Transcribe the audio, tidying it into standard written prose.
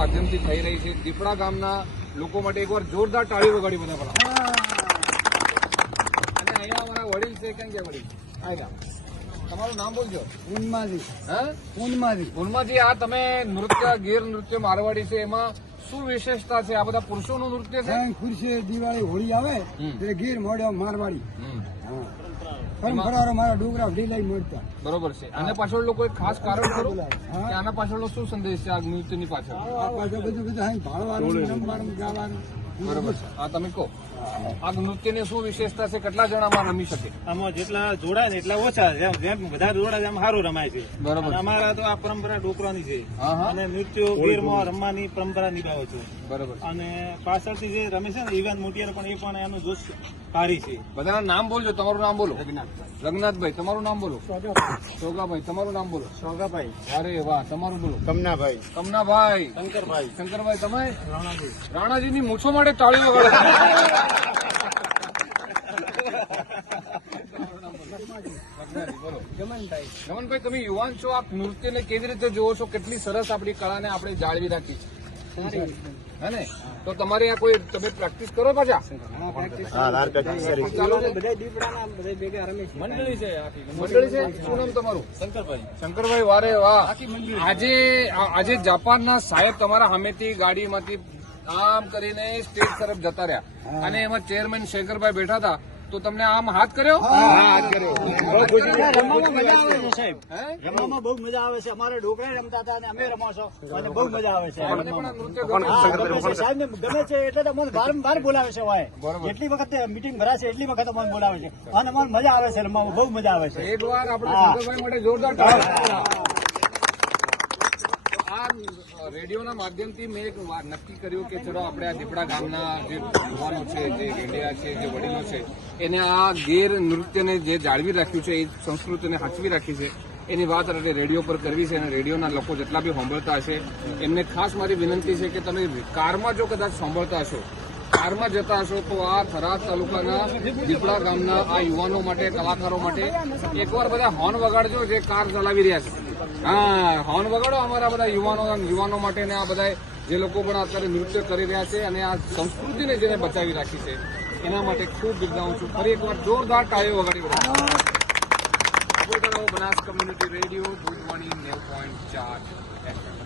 માધ્યમથી થઈ રહી છે. દીપડા ગામના લોકો માટે એકવાર જોરદાર તાળી વગાડી બધા ભલા. અને અહીંયા અમારા વડીલ છે. કેમ કે વડીલ અહીંયા તમારું નામ બોલજો. ઉન્માજી. હા, ઉન્માજી. ઉન્માજી, આ તમે નૃત્ય ગીર નૃત્ય મારવાડી છે, એમાં શું વિશેષતા છે? આ બધા પુરુષોનું નૃત્ય છે. ખુરશી દિવાળી હોળી આવે એટલે ગીર મોડે મારવાડી હમ. પરંપરા મારા ડોગરા ઢીલાઈ મળતા. બરોબર છે. આના પાછળ લોકો એક ખાસ કારણ ખરું કે આના પાછળનો શું સંદેશ છે આ નૃત્યની પાછળ? આ પાછળ બધું અહીં ભાળવાનું રમવાનું ગાવાનું. બરોબર છે. આ તમે કહો, આ નૃત્યની શું વિશેષતા છે? કેટલા જણામાં રમી શકે? આમાં જેટલા જોડાય ને એટલા ઓછા. જેમ બધા જોડાય એમ સારું રમાય છે. બરોબર. અમારા તો આ પરંપરા ડોકરાની છે હા હા, અને નૃત્યો ગીરમાં રમવાની પરંપરા નિભાવે છે. બરોબર. અને પાછળથી જે રમે છે ને ઈવાન મોટિયાર પણ એ પણ એનું જોશ કાઢી છે. બધાના નામ બોલજો. તમારું નામ બોલો. રઘનાથભાઈ. તમારું નામ બોલો. સોગાભાઈ. તમારું નામ બોલો. સોગાભાઈ. અરે વાહ, તમારું બોલો. કમનાભાઈ. કમનાભાઈ. શંકરભાઈ. શંકરભાઈ. તમે? રાણાજી. રાણાજીની મૂછો માટે તાળીઓ વગાડો. બોલો. ગમનભાઈ. રમણભાઈ, તમે યુવાન છો, આપ નૃત્યને કેવી રીતે જોવો છો? કેટલી સરસ આપણી કળાને આપણે જાળવી રાખી છે, હે ને? તો તમારે આ કોઈ તમે પ્રેક્ટિસ કરો પાછા? ચાલો છે. બધા દીપડાના બધા ભેગા રમે છે. મંડળી છે. મંડળી છે. શું નામ તમારું? શંકરભાઈ. શંકરભાઈ. વારે વાહ. આજે જાપાનના સાહેબ તમારા સામેથી ગાડીમાંથી આમ કરીને સ્ટેજ તરફ જતા રહ્યા અને એમાં ચેરમેન શેખરભાઈ બેઠા હતા, તો તમને આમ હાથ કર્યો? હાથ કર્યો. રમવામાં મજા આવે છે સાહેબ. હે? રમવામાં બહુ મજા આવે છે. અમારે ડોકરા રમતા હતા અને અમે રમો છો અને બહુ મજા આવે છે. આપણને પણ આ નૃત્ય ગમે છે. સાહેબ ગમે છે એટલે તો મને વારંવાર બોલાવે છે. બરોબર. જેટલી વખત મીટિંગ ભરાશે એટલી વખત મને બોલાવે છે અને મને મજા આવે છે. રમવામાં બહુ મજા આવે છે. એક વાર આપણે શંકરભાઈ માટે જોરદાર તાળી. આ રેડિયોના માધ્યમથી મેં એક વાત નક્કી કર્યું કે ચલો આપણે આ દીપડા ગામના જે યુવાનો છે, જે રેડિયા છે, જે વડીલો છે, એને આ ગેર નૃત્યને જે જાળવી રાખ્યું છે, એ સંસ્કૃતિને સાચવી રાખી છે, એની વાત આપણે રેડિયો પર કરવી છે. અને રેડિયોના લોકો જેટલા બી સાંભળતા હશે એમને ખાસ મારી વિનંતી છે કે તમે કારમાં જો કદાચ સાંભળતા હશો, કારમાં જતા હશો, તો આ થરાદ તાલુકાના દીપડા ગામના આ યુવાનો માટે, કલાકારો માટે એકવાર બધા હોર્ન વગાડજો જે કાર ચલાવી રહ્યા છે. હા, હોર્ન વગાડો અમારા બધા યુવાનો માટે ને આ બધા જે લોકો પણ અત્યારે નૃત્ય કરી રહ્યા છે અને આ સંસ્કૃતિને જેને બચાવી રાખી છે એના માટે ખૂબ બિરદાવું છું. ફરી એકવાર જોરદાર તાળીઓ વગાડી બનાસ કમ્યુનિટી રેડિયો, દૂધવાણી 9.4 FM.